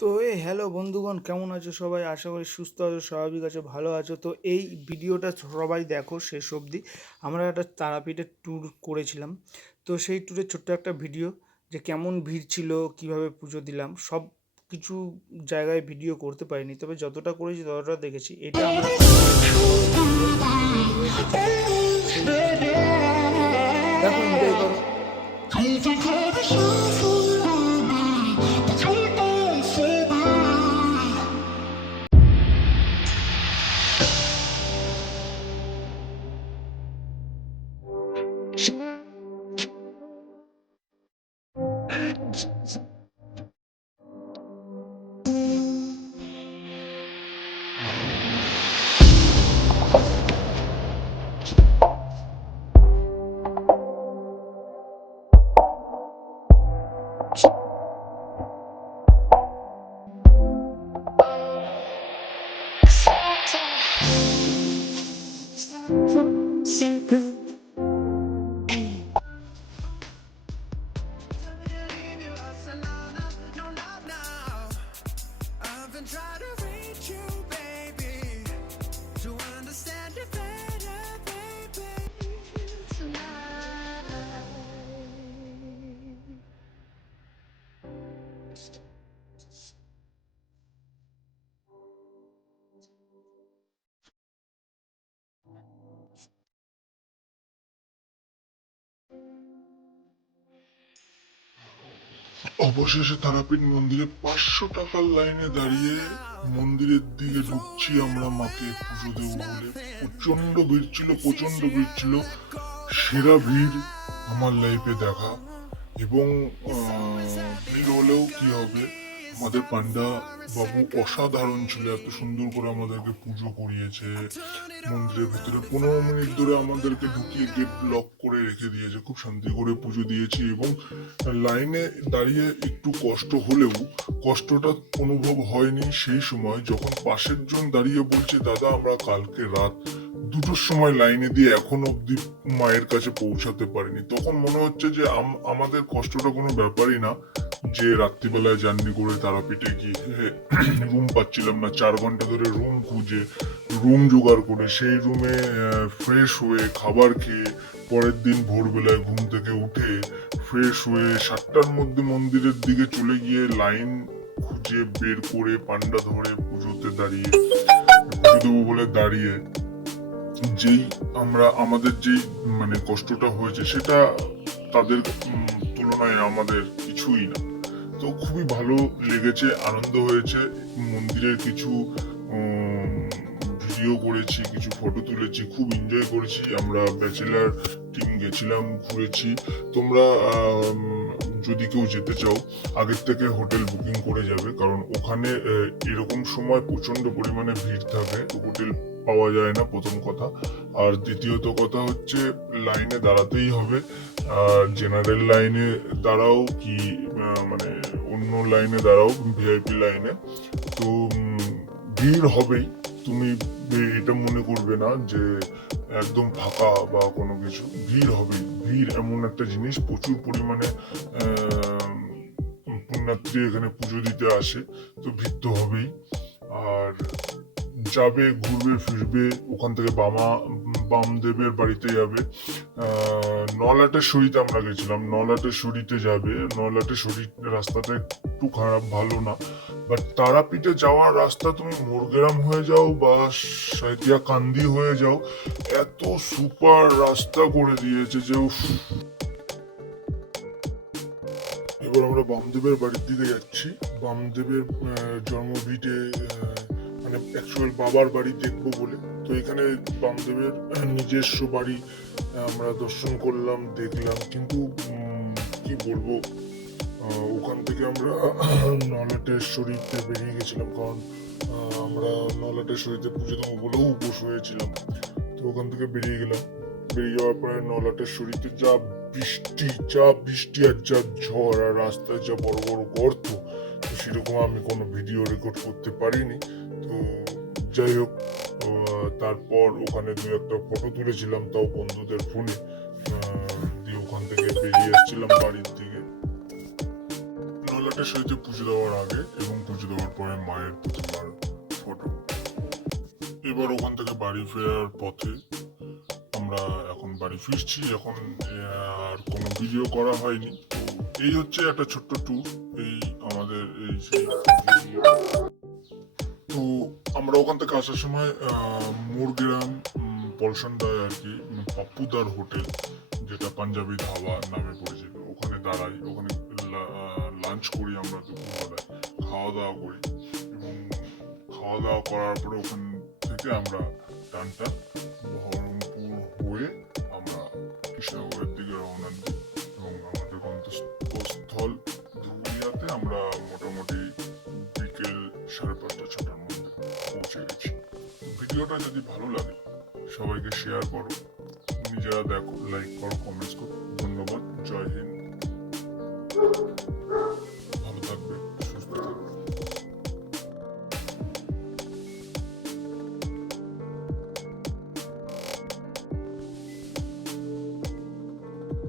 তো হ্যালো বন্ধুগণ, কেমন আছো সবাই? আশা করি সুস্থ আছো, স্বাভাবিক আছো, ভালো আছো। তো এই ভিডিওটা সবাই দেখো শেষ অবধি। আমরা একটা তারাপীঠের ট্যুর করেছিলাম। তো সেই ট্যুরের ছোট্ট একটা ভিডিও, যে কেমন ভিড় ছিল, কিভাবে পুজো দিলাম, সব কিছু জায়গায় ভিডিও করতে পারিনি, তবে যতটা করেছি ততটা দেখেছি। এটা আমরা গেছিলাম, সেই ভিডিও দেখো, এনজয় করো। অবশেষে তারাপীঠ মন্দিরে 500 টাকার লাইনে দাঁড়িয়ে মন্দিরের দিকে ঢুকছি আমরা মাকে পুজো দেবো বলে। প্রচন্ড ভিড় ছিল, প্রচন্ড ভিড় ছিল, সেরা ভিড় আমার লাইফে দেখা। এবং ভিড় হলেও কি হবে, আমাদের পান্ডা বাবু অসাধারণ ছিল, এত সুন্দর করে আমাদেরকে পুজো করিয়েছে। মন্দিরের ভিতরে 15 মিনিট ধরে আমাদেরকে ঢুকিয়ে গেট লক করে রেখে দিয়েছে, খুব শান্তি করে পুজো দিয়েছি। এবং লাইনে দাঁড়িয়ে একটু কষ্ট হলেও কষ্টটা অনুভব হয়নি সেই সময় যখন পাশের জন দাঁড়িয়ে বলছে, দাদা আমরা কালকে রাত 2টোর সময় লাইনে দিয়ে এখন অব্দি মায়ের কাছে পৌঁছাতে পারিনি। তখন মনে হচ্ছে যে আমাদের কষ্টটা কোনো ব্যাপারই না, যে রাত্রিবেলায় জার্নি করে তারাপীঠে গিয়ে রুম পাচ্ছিলাম না, 4 ঘন্টা ধরে রুম খুঁজে রুম জোগাড় করে সেই রুমে ফ্রেশ হয়ে খাবার খেয়ে পরের দিন ভোরবেলায় ঘুম থেকে উঠে ফ্রেশ হয়ে 7টার মধ্যে মন্দিরের দিকে চলে গিয়ে লাইন খুঁজে বের করে পান্ডা ধরে পুজোতে দাঁড়িয়ে পুজো দেবো বলে দাঁড়িয়ে যেই আমাদের যেই মানে কষ্টটা হয়েছে সেটা তাদের তুলনায় আমাদের কিছুই না। তো খুবই ভালো লেগেছে, আনন্দ হয়েছে। মন্দিরের কিছু ভিডিও করেছি, কিছু ফটো তুলেছি, খুব এনজয় করেছি। আমরা ব্যাচেলার টিম গেছিলাম, ঘুরেছি। তোমরা যদি কেউ যেতে চাও আগের থেকে হোটেল বুকিং করে যাবে, কারণ ওখানে এরকম সময় প্রচন্ড পরিমাণে ভিড় থাকে, হোটেল পাওয়া যায় না, প্রথম কথা। আর দ্বিতীয়ত কথা হচ্ছে লাইনে দাঁড়াতেই হবে। আর জেনারেল লাইনে দাঁড়াও কি মানে অন্য লাইনে দাঁড়াও, ভিআইপি লাইনে। তো ভিড় হবেই, তুমি এটা মনে করবে না যে একদম ফাঁকা বা কোনো কিছু। ভিড় হবেই, ভিড় এমন একটা জিনিস, প্রচুর পরিমাণে পুণ্যার্থী এখানে পুজো দিতে আসে, তো ভিড় তো হবেই। আর যাবে, ঘুরবে ফিরবে, ওখান থেকে বামদেবের বাড়িতে যাবে। নলাটের শরীতে আমরা গেছিলাম, নলাটের শরীতে যাবে। নলাটের শরী রাস্তাটা একটু খারাপ, ভালো না। বাট তারাপীঠে যাওয়ার রাস্তা তুমি মোরগ্রাম হয়ে যাও বা সাঁইতিয়া কান্দি হয়ে যাও, এত সুপার রাস্তা করে দিয়েছে যে এবার আমরা বামদেবের বাড়ির দিকে যাচ্ছি। বামদেবের জন্মভিটে মানে অ্যাকচুয়াল বাবার বাড়ি দেখবো বলে। তো এখানে বামদেবের নিজস্ব বাড়ি আমরা দর্শন করলাম, দেখলাম। কিন্তু কি বলবো, ওখান থেকে আমরা নলাটেশ্বরীতে বেরিয়ে গেছিলাম, কারণ আমরা নলাটেশ্বরীতে পুজো দেবো বলেও উপোস হয়েছিলাম। তো ওখান থেকে বেরিয়ে গেলাম। বেরিয়ে যাওয়ার পরে নলাটেশ্বরীতে যা বৃষ্টি আর যা ঝড়, আর রাস্তায় যা বড় বড় গর্ত, তো সেরকম আমি কোনো ভিডিও রেকর্ড করতে পারিনি। তো যাই হোক, তারপর ওখানে 2-1টা ফটো তুলেছিলাম, তাও বন্ধুদের ফোনে। দিয়ে ওখান থেকে বেরিয়ে এসেছিলাম বাড়ির দিকে। নলাটেশ্বরীতে পুজো দেওয়ার আগে এবং পুজো দেওয়ার পরে মায়ের প্রতিমার ফটো। এবার ওখান থেকে বাড়ি ফেরার পথে আমরা এখন বাড়ি ফিরছি। এখন আর কোনো ভিডিও করা হয়নি। এই হচ্ছে একটা ছোট্ট ট্যুর, এই আমাদের এই সেই তো আমরা ওখান থেকে আসার সময় মোরগ্রাম পলসনদায় আর কি পাপ্পুদার হোটেল, যেটা পাঞ্জাবি ধাবা নামে পরিচিত, ওখানে দাঁড়াই। ওখানে লাঞ্চ করি আমরা দুপুরবেলায়, খাওয়া দাওয়া করি এবং খাওয়া দাওয়া করার পরে ওখান থেকে আমরা টানটা বহরমপুর হয়ে আমরা কৃষ্ণনগরের দিকে রওনা দিই এবং আমাদের গন্তব্যস্থল ধুলিয়াতে আমরা মোটামুটি বিকেল 5:30-6টার মধ্যে পৌঁছে গেছি। ভিডিওটা যদি ভালো লাগে সবাইকে শেয়ার করো, নিজেরা দেখো, লাইক করো, কমেন্টস করো। ধন্যবাদ। জয় হিন্দ।